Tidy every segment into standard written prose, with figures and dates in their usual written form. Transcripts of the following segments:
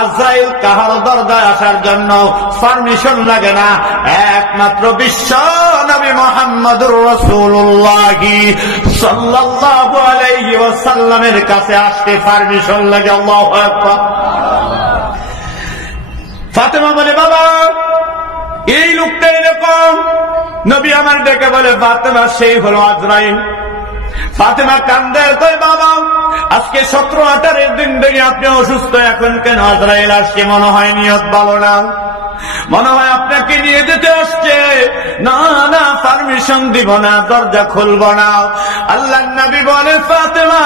আজরাইল কাহার দরজায় আসার জন্য পারমিশন লাগে না, একমাত্র বিশ্ব নবী মুহাম্মদুর রাসূলুল্লাহ সাল্লাল্লাহু আলাইহি ওয়াসাল্লামের কাছে আসতে পারমিশন লাগে। আল্লাহু আকবার। ফাতেমা বলে, বাবা এই লোকটা এরকম। নবী আমার ডেকে বলে, ফাতেমা সেই হলো আজরাইল। ফাতেমা কান্দে, কই বাবা আজকে 17-18 দিন থেকে আপনি অসুস্থ, এখন কেন আজরাইল আসছে? মনে হয় নিয়ত ভালো না, মনে হয় আপনাকে নিয়ে যেতে আসছে। না না, পারমিশন দিব না, দরজা খুলব না। আল্লাহর নবী বলে, ফাতেমা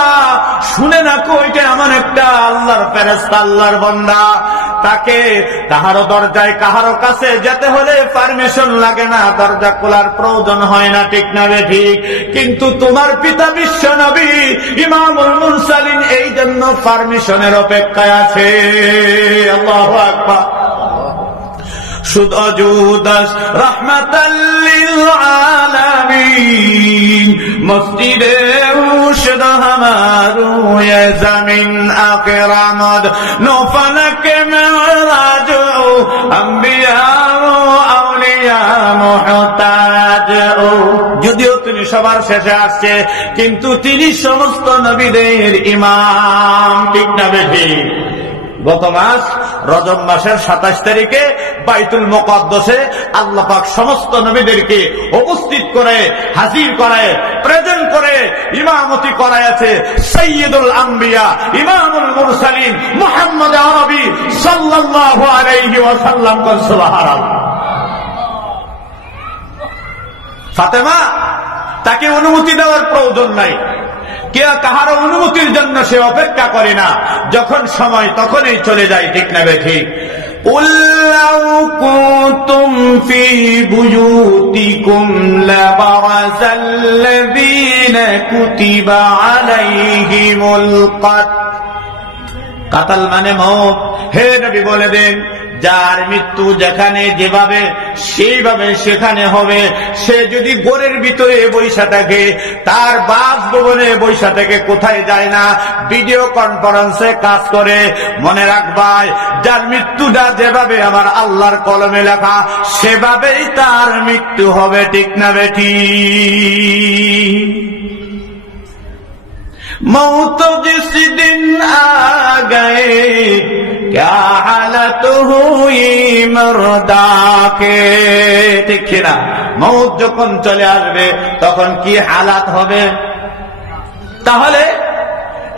শুনে না, কইটা আমার একটা আল্লাহর ফেরেশতা, আল্লাহর বান্দা, তাকে কাহারো দরজায় কাহারো কাছে যেতে হলে পারমিশন লাগে না, দরজা খোলার প্রয়োজন হয় না, ঠিক না রে? ঠিক। কিন্তু তোমার পিতা বিশ্ব নবী ইমামুল মুরসালিন এই জন্য পারমিশনের অপেক্ষায় আছে। আল্লাহু আকবার। সুদজুদাস রাহমাতাল লিল আলামিন মসজিদে মুর্শিদ হামারু ইয়া জামিন আকরামদ নফলকে মেরাজ আম্বিয়া আউলিয়া মুহতাজ। যদিও তিনি সবার শেষে আসছে, কিন্তু তিনি সমস্ত নবীদের ইমাম, ঠিক না বেঠি? গত মাস রজব মাসের 27 তারিখে বাইতুল মুকাদ্দাসে আল্লাহ পাক সমস্ত নবীদেরকে উপস্থিত করে, হাজির করে, প্রেজেন্ট করে, ইমামতি করাইছে সাইয়্যিদুল আম্বিয়া ইমামুল মুরসালিন মুহাম্মদ আরবি সাল্লাল্লাহু আলাইহি ওয়াসাল্লাম। সুবহানাল্লাহ। ফাতেমা তাকে অনুমতি দেওয়ার প্রয়োজন নাই, কে কাহার অনুমতির জন্য সে অপেক্ষা করে না, যখন সময় তখনই চলে যায়, ঠিক না বেঠি? قُلْ لَوْ كُنتُمْ فِي بُيُوتِكُمْ لَبَرَزَ الَّذِينَ كُتِبَ عَلَيْهِمُ الْقَتْلُ। কাতাল মানে মওত। হে নবী বলে দেন, যার মৃত্যু যেখানে যেভাবে সেইভাবে সেখানে হবে। সে যদি ঘরের ভিতরে বৈশা থাকে, তার বাসভবনে বৈশা থেকে কোথায় যায় না, ভিডিও কনফারেন্সে কাজ করে, মনে রাখবাই যার মৃত্যুটা যেভাবে আমার আল্লাহর কলমে লেখা সেভাবেই তার মৃত্যু হবে, ঠিক না বেটি? मौत जिस दिन आ गए क्या हालत हुई मर्दा के। ঠিক না? মৌত যখন চলে আসবে তখন কি হালাত হবে? তাহলে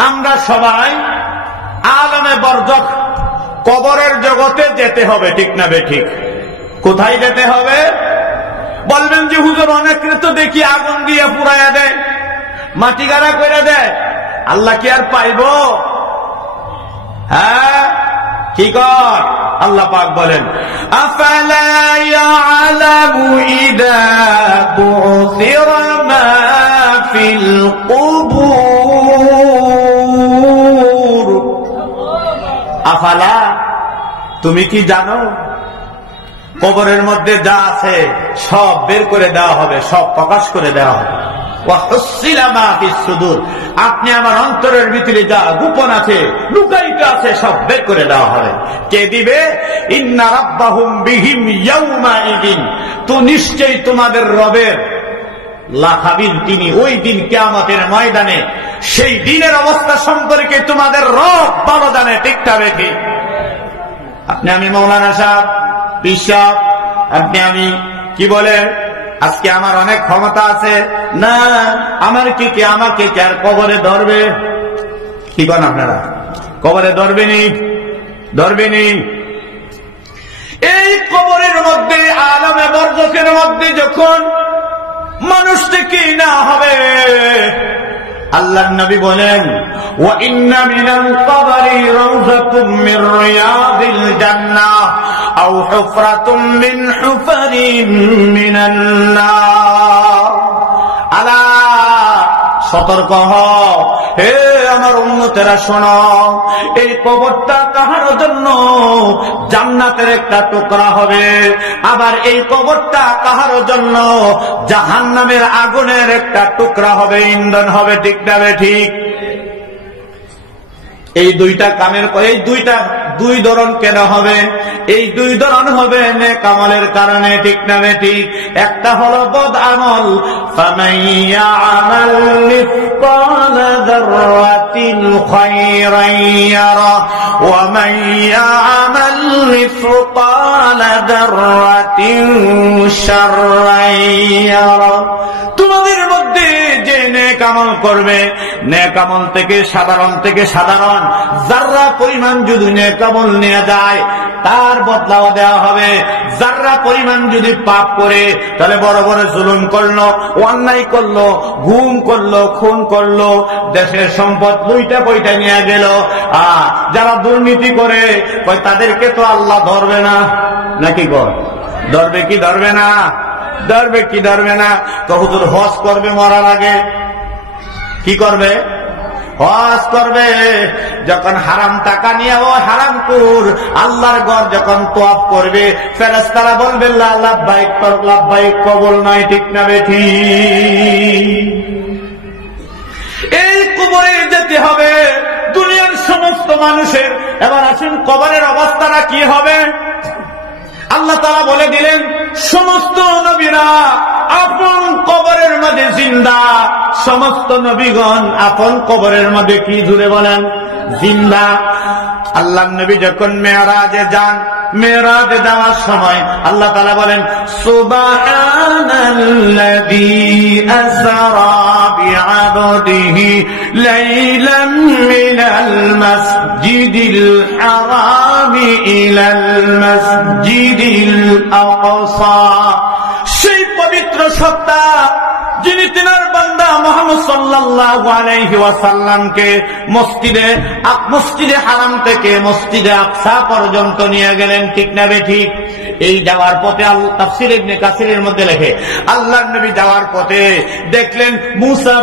আমরা সবাই আলমে বরজখ কবরের জগতে যেতে হবে, ঠিক না বেঠিক? কোথায় যেতে হবে? বলবেন যে হুজুর অনেকে তো দেখি আগুন দিয়ে পুড়াইয়া দেয়, মাটি গাড়া করে দেয়, আল্লাহ কি আর পাইব? হ্যাঁ, কি কর? আল্লাহ পাক বলেন, আফালা ইয়ালামু ইযা বু'থিরা মা ফিল কুবুর। আফালা, তুমি কি জানো কবরের মধ্যে যা আছে সব বের করে দেওয়া হবে, সব প্রকাশ করে দেওয়া হবে। আপনি আমার অন্তরের ভিতরে যা গোপন আছে, লুকায়িত আছে, সব বের করে দেওয়া হবে। কে দিবে? ইন্না রাব্বাহুম বিহিম ইয়াউমাইদিন, তো নিশ্চয়ই তোমাদের রবের লাখাবিন, তিনি ওই দিন কিয়ামতের ময়দানে সেই দিনের অবস্থা সম্পর্কে তোমাদের রব ভালো জানে, ঠিক না বেঠি? আপনি আমি মৌলানা সাহেব, পীর সাহেব, আপনি আমি কি বলে আজকে আমার অনেক ক্ষমতা আছে না, আমার কি আমাকে কে আর কবরে ধরবে? কি করেন আপনারা? কবরে ধরবেনি, ধরবেনি। এই কবরের মধ্যে আলমে বরজখের মধ্যে যখন মানুষ থেকে না হবে, আল্লাহর নবী বলেন, ওয়া ইন্না মিনাল কবরি রাউযাতুম মির রিয়াদিল জান্নাহ আও হুফরাতুম মিন হুফারিন মিনান নার। আলা, সতর্ক হও, হে আমার উম্মতেরা শোনো, এই কবরটা কাহার জন্য জান্নাতের একটা টুকরা হবে, আবার এই কবরটা কাহার জন্য জাহান্নামের আগুনের একটা টুকরা হবে, ইন্ধন হবে, ঠিক না ঠিক? এই দুইটা কামের, এই দুইটা দুই ধরন কেন হবে? এই দুই ধরন হবে নেক আমলের কারণে, ঠিক না ঠিক? একটা হলো বদ আমল, ফামান ইয়া'মাল মিসকালা যাররাতিন খায়রান ইয়ারা ওয়া মান ইয়া'মাল মিসকালা যাররাতিন শাররান ইয়ারা। তোমাদের মধ্যে যে নেক আমল করবে, নেক আমল থেকে সাধারণ যাররা পরিমাণ যদি নেক আমল নিয়ে যায় তার বদলাও দেওয়া হবে। যাররা পরিমাণ যদি পাপ করে, তাহলে বড় বড় জুলুম করলো, অন্যায় করলো, গুম করলো, খুন করলো, দেশের সম্পদ বইটা বইটা নিয়ে গেল, যারা দুর্নীতি করে তাদেরকে তো আল্লাহ ধরবে না, নাকি গো? ধরবে কি ধরবে না? ধরবে কি ধরবে না? তো হুজুর হজ করবে মরার আগে, কি করবে? হজ করবে। যখন হারাম টাকা নিয়ে ও হারামপুর আল্লাহর ঘর যখন তোয়াফ করবে, ফেরেশতারা বলবে লাব্বাইক লাব্বাইক, কবুল নয়, ঠিক না বেঠিক? এই কবরে যেতে হবে দুনিয়ার সমস্ত মানুষের। এবার আসুন কবরের অবস্থাটা কি হবে? আল্লাহ তাআলা বলে দিলেন সমস্ত নবীরা আপন কবরের মধ্যে জিন্দা। সমস্ত নবীগণ আপন কবরের মধ্যে কি জুড়ে বলেন? জিন্দা। আল্লাহ নবী যখন মেরাজে যান, মেরাজে যাওয়ার সময় আল্লাহ তাআলা বলেন সুবহানাল্লাযী আসরা বিআবদিহি লাইলাম মিনাল মাসজিদিল হারামি ইলাল মাসজিদিল আকসা। সেই পবিত্র সত্তা যিনি তিনার বান্দা মুহাম্মদ সাল্লাল্লাহু আলাইহি ওয়াসাল্লামকে মসজিদে হারাম থেকে মসজিদে আকসা পর্যন্ত নিয়ে গেলেন, ঠিক না বেঠিক? এই যাওয়ার পথে তাফসীর ইবনে কাসিরের মধ্যে লেখে আল্লাহর নবী যাওয়ার পথে দেখলেন মুসা